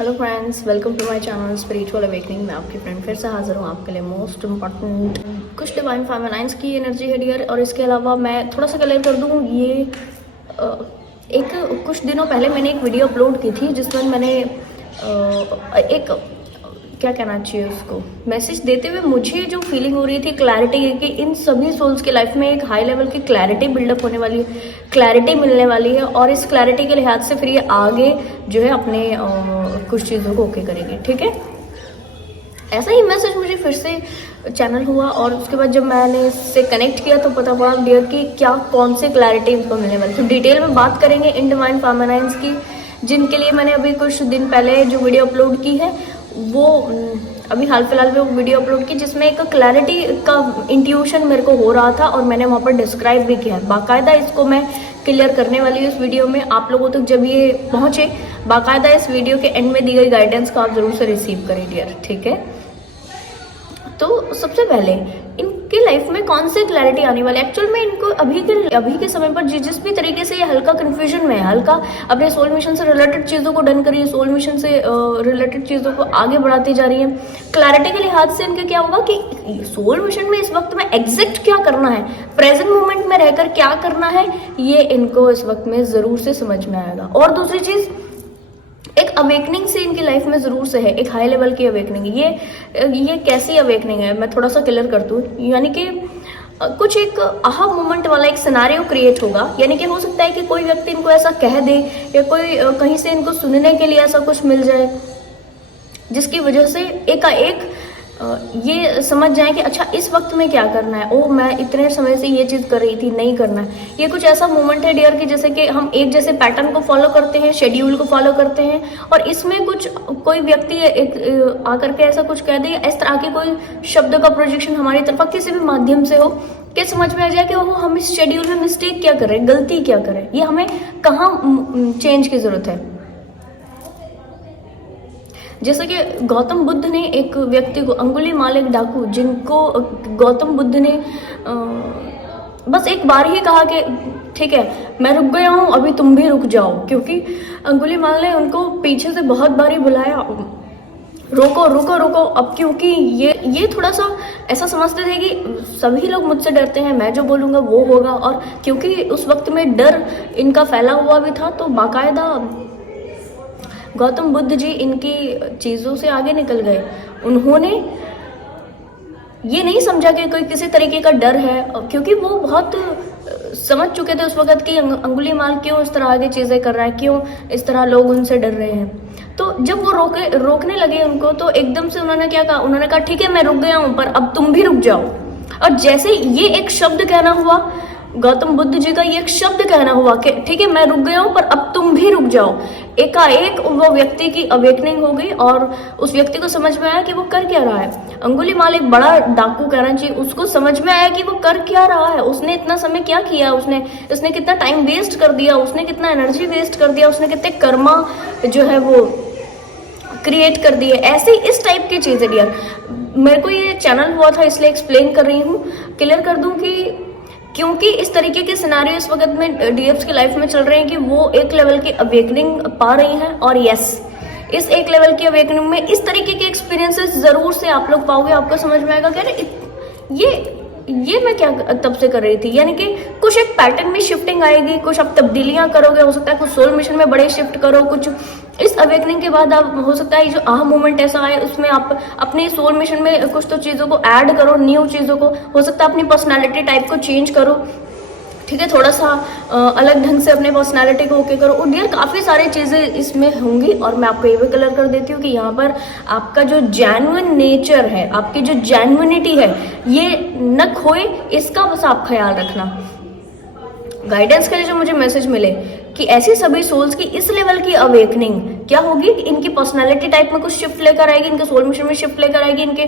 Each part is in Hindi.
Hello friends, welcome to my channel spiritual awakening. मैं आपकी फ्रेंड फिर से हाजिर हूँ आपके लिए मोस्ट इम्पॉर्टेंट कुछ डिवाइन फेमिनाइन्स की एनर्जी है डियर। और इसके अलावा मैं थोड़ा सा क्लियर कर दूँ, ये एक कुछ दिनों पहले मैंने एक वीडियो अपलोड की थी जिसमें मैंने एक क्या कहना चाहिए उसको मैसेज देते हुए मुझे जो फीलिंग हो रही थी क्लैरिटी है कि इन सभी सोल्स की लाइफ में एक हाई लेवल की क्लैरिटी बिल्डअप होने वाली है, क्लैरिटी मिलने वाली है और इस क्लैरिटी के लिहाज से फिर ये आगे जो है अपने कुछ चीज़ों को ओके करेगी। ठीक है, ऐसा ही मैसेज मुझे फिर से चैनल हुआ और उसके बाद जब मैंने इससे कनेक्ट किया तो पता पड़ा डियर कि क्या कौन सी क्लैरिटी इनको मिलने वाली। तो डिटेल में बात करेंगे इन डिवाइन फेमिनाइन्स की, जिनके लिए मैंने अभी कुछ दिन पहले जो वीडियो अपलोड की है वो अभी हाल फिलहाल में वो वीडियो अपलोड की जिसमें एक क्लैरिटी का इंट्यूशन मेरे को हो रहा था और मैंने वहाँ पर डिस्क्राइब भी किया है। बाकायदा इसको मैं क्लियर करने वाली हूँ इस वीडियो में। आप लोगों तक जब ये पहुँचे, बाकायदा इस वीडियो के एंड में दी गई गाइडेंस का आप जरूर से रिसीव करें डियर। ठीक है, तो सबसे पहले इनकी लाइफ में कौन सी क्लैरिटी आने वाली है। एक्चुअल में इनको अभी के समय पर जिस भी तरीके से ये हल्का कन्फ्यूजन में है, हल्का अपने सोल मिशन से रिलेटेड चीज़ों को डन करिए, सोल मिशन से रिलेटेड चीज़ों को आगे बढ़ाती जा रही है। क्लैरिटी के लिहाज से इनका क्या होगा कि सोल मिशन में इस वक्त में एग्जैक्ट क्या करना है, प्रेजेंट मोमेंट में रहकर क्या करना है, ये इनको इस वक्त में ज़रूर से समझ में आएगा। और दूसरी चीज़, एक अवेकनिंग से इनकी लाइफ में जरूर से है, एक हाई लेवल की अवेकनिंग। ये कैसी अवेकनिंग है मैं थोड़ा सा क्लियर कर दूं, यानी कि कुछ एक आहा मोमेंट वाला एक सिनारियो क्रिएट होगा। यानी कि हो सकता है कि कोई व्यक्ति इनको ऐसा कह दे या कोई कहीं से इनको सुनने के लिए ऐसा कुछ मिल जाए जिसकी वजह से एकाएक ये समझ जाए कि अच्छा इस वक्त में क्या करना है। ओ, मैं इतने समय से ये चीज़ कर रही थी, नहीं करना है। ये कुछ ऐसा मोमेंट है डियर कि जैसे कि हम एक जैसे पैटर्न को फॉलो करते हैं, शेड्यूल को फॉलो करते हैं और इसमें कुछ कोई व्यक्ति एक आकर के ऐसा कुछ कह दे, इस तरह के कोई शब्द का प्रोजेक्शन हमारी तरफ किसी भी माध्यम से हो कि समझ में आ जाए कि ओह हम इस शेड्यूल में मिस्टेक क्या कर रहे हैं, गलती क्या करें, ये हमें कहाँ चेंज की जरूरत है। जैसे कि गौतम बुद्ध ने एक व्यक्ति को, अंगुलीमाल एक डाकू, जिनको गौतम बुद्ध ने बस एक बार ही कहा कि ठीक है मैं रुक गया हूँ, अभी तुम भी रुक जाओ, क्योंकि अंगुलीमाल ने उनको पीछे से बहुत बार ही बुलाया, रोको रोको रोको। अब क्योंकि ये थोड़ा सा ऐसा समझते थे कि सभी लोग मुझसे डरते हैं, मैं जो बोलूँगा वो होगा, और क्योंकि उस वक्त में डर इनका फैला हुआ भी था तो बाकायदा गौतम बुद्ध जी इनकी चीज़ों से आगे निकल गए। उन्होंने ये नहीं समझा कि कोई किसी तरीके का डर है, क्योंकि वो बहुत समझ चुके थे उस वक्त कि अंगुलीमाल क्यों इस तरह की चीज़ें कर रहा है, क्यों इस तरह लोग उनसे डर रहे हैं। तो जब वो रोकने लगे उनको, तो एकदम से उन्होंने क्या कहा, उन्होंने कहा ठीक है मैं रुक गया हूँ पर अब तुम भी रुक जाओ। और जैसे ये एक शब्द कहना हुआ, गौतम बुद्ध जी का ये एक शब्द कहना हुआ कि ठीक है मैं रुक गया हूं पर अब तुम भी रुक जाओ, एकाएक वो व्यक्ति की अवेकनिंग हो गई और उस व्यक्ति को समझ में आया कि वो कर क्या रहा है। अंगुलीमाल एक बड़ा डाकू कहना चाहिए, उसको समझ में आया कि वो कर क्या रहा है, उसने इतना समय क्या किया, उसने कितना टाइम वेस्ट कर दिया, उसने कितना एनर्जी वेस्ट कर दिया, उसने कितने कर्मा जो है वो क्रिएट कर दिए। ऐसे इस टाइप की चीजें डियर, मेरे को ये चैनल हुआ था इसलिए एक्सप्लेन कर रही हूँ, क्लियर कर दूं कि क्योंकि इस तरीके के सिनारियो इस वक्त में डीएफ्स की लाइफ में चल रहे हैं कि वो एक लेवल की अवेकनिंग पा रही हैं। और यस, इस एक लेवल की अवेकनिंग में इस तरीके के एक्सपीरियंसेस जरूर से आप लोग पाओगे। आपको समझ में आएगा कि ये मैं क्या तब से कर रही थी, यानी कि कुछ एक पैटर्न में शिफ्टिंग आएगी, कुछ आप तब्दीलियां करोगे, हो सकता है कुछ सोल मिशन में बड़े शिफ्ट करो, कुछ इस अवेकनिंग के बाद आप हो सकता है जो आह मोमेंट ऐसा आए उसमें आप अपने सोल मिशन में कुछ तो चीज़ों को ऐड करो, न्यू चीज़ों को, हो सकता है अपनी पर्सनालिटी टाइप को चेंज करो, ठीक है, थोड़ा सा अलग ढंग से अपने पर्सनालिटी को ओके करो। और डियर काफ़ी सारी चीज़ें इसमें होंगी और मैं आपको ये भी क्लियर कर देती हूँ कि यहाँ पर आपका जो जेन्युइन नेचर है, आपकी जो जेन्युइनिटी है, ये न खोए, इसका बस आप ख्याल रखना। गाइडेंस के लिए जो मुझे मैसेज मिले कि ऐसी सभी सोल्स की इस लेवल की अवेकनिंग क्या होगी, इनकी पर्सनालिटी टाइप में कुछ शिफ्ट लेकर आएगी, इनके सोल मिशन में शिफ्ट लेकर आएगी, इनके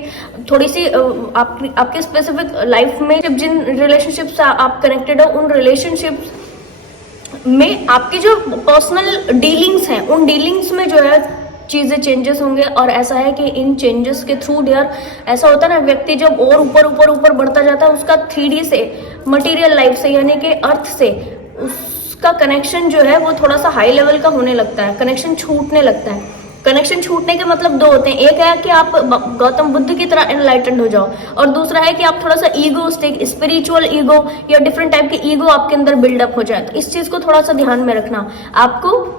थोड़ी सी आपके स्पेसिफिक लाइफ में जब जिन रिलेशनशिप से आप कनेक्टेड हो उन रिलेशनशिप्स में आपकी जो पर्सनल डीलिंग्स हैं उन डीलिंग्स में जो है चीज़ें चेंजेस होंगे। और ऐसा है कि इन चेंजेस के थ्रू डियर ऐसा होता है ना, व्यक्ति जब और ऊपर ऊपर ऊपर बढ़ता जाता है उसका 3D से, मटेरियल लाइफ से, यानी कि अर्थ से उसका कनेक्शन जो है वो थोड़ा सा हाई लेवल का होने लगता है, कनेक्शन छूटने लगता है। कनेक्शन छूटने के मतलब दो होते हैं, एक है कि आप गौतम बुद्ध की तरह एनलाइटेंड हो जाओ, और दूसरा है कि आप थोड़ा सा ईगोस्टिक, स्पिरिचुअल ईगो या डिफरेंट टाइप के ईगो आपके अंदर बिल्डअप हो जाए। तो इस चीज को थोड़ा सा ध्यान में रखना। आपको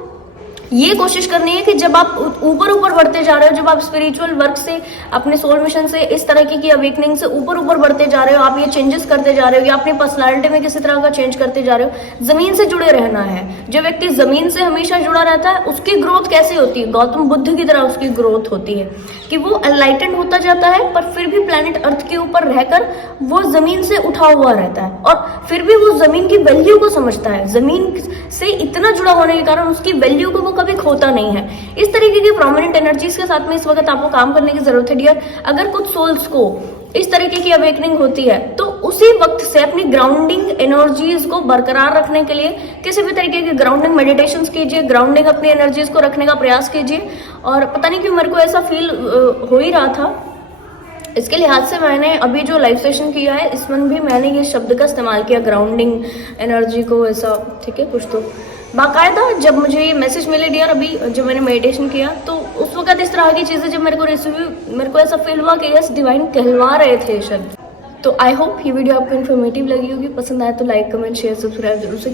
ये कोशिश करनी है कि जब आप ऊपर ऊपर बढ़ते जा रहे हो, जब आप स्पिरिचुअल वर्क से, अपने सोल मिशन से, इस तरह की अवेकनिंग से ऊपर ऊपर बढ़ते जा रहे हो, आप ये चेंजेस करते जा रहे हो या अपनी पर्सनालिटी में किसी तरह का चेंज करते जा रहे हो, जमीन से जुड़े रहना है। जो व्यक्ति जमीन से हमेशा जुड़ा रहता है उसकी ग्रोथ कैसी होती है, गौतम बुद्ध की तरह उसकी ग्रोथ होती है कि वो एनलाइटेंड होता जाता है, पर फिर भी प्लेनेट अर्थ के ऊपर रहकर वो जमीन से उठा हुआ रहता है, और फिर भी वो जमीन की वैल्यू को समझता है। जमीन से इतना जुड़ा होने के कारण उसकी वैल्यू को वो कभी खोता नहीं है। इस तरीके की प्रोमिनेंट एनर्जीज के साथ में इस वक्त आपको काम करने की जरूरत है डियर। अगर कुछ सोल्स को इस तरीके की अवेकनिंग होती है तो उसी वक्त से अपनी ग्राउंडिंग एनर्जीज को बरकरार रखने के लिए किसी भी तरीके की ग्राउंडिंग मेडिटेशंस कीजिए, ग्राउंडिंग अपनी एनर्जीज को रखने का प्रयास कीजिए। और पता नहीं क्यों मेरे को ऐसा फील हो ही रहा था, इसके लिहाज से मैंने अभी जो लाइव सेशन किया है इसमें भी मैंने ये शब्द का इस्तेमाल किया, ग्राउंडिंग एनर्जी को, ऐसा ठीक है कुछ। तो बाकायदा जब मुझे ये मैसेज मिले डियर, अभी जब मैंने मेडिटेशन किया तो उस वक्त इस तरह की चीज़ें जब मेरे को रिसीव हुई, मेरे को ऐसा फील हुआ कि यस डिवाइन कहलवा रहे थे शब्द। तो आई होप ये वीडियो आपको इन्फॉर्मेटिव लगी होगी। पसंद आए तो लाइक, कमेंट, शेयर, सब्सक्राइब जरूर से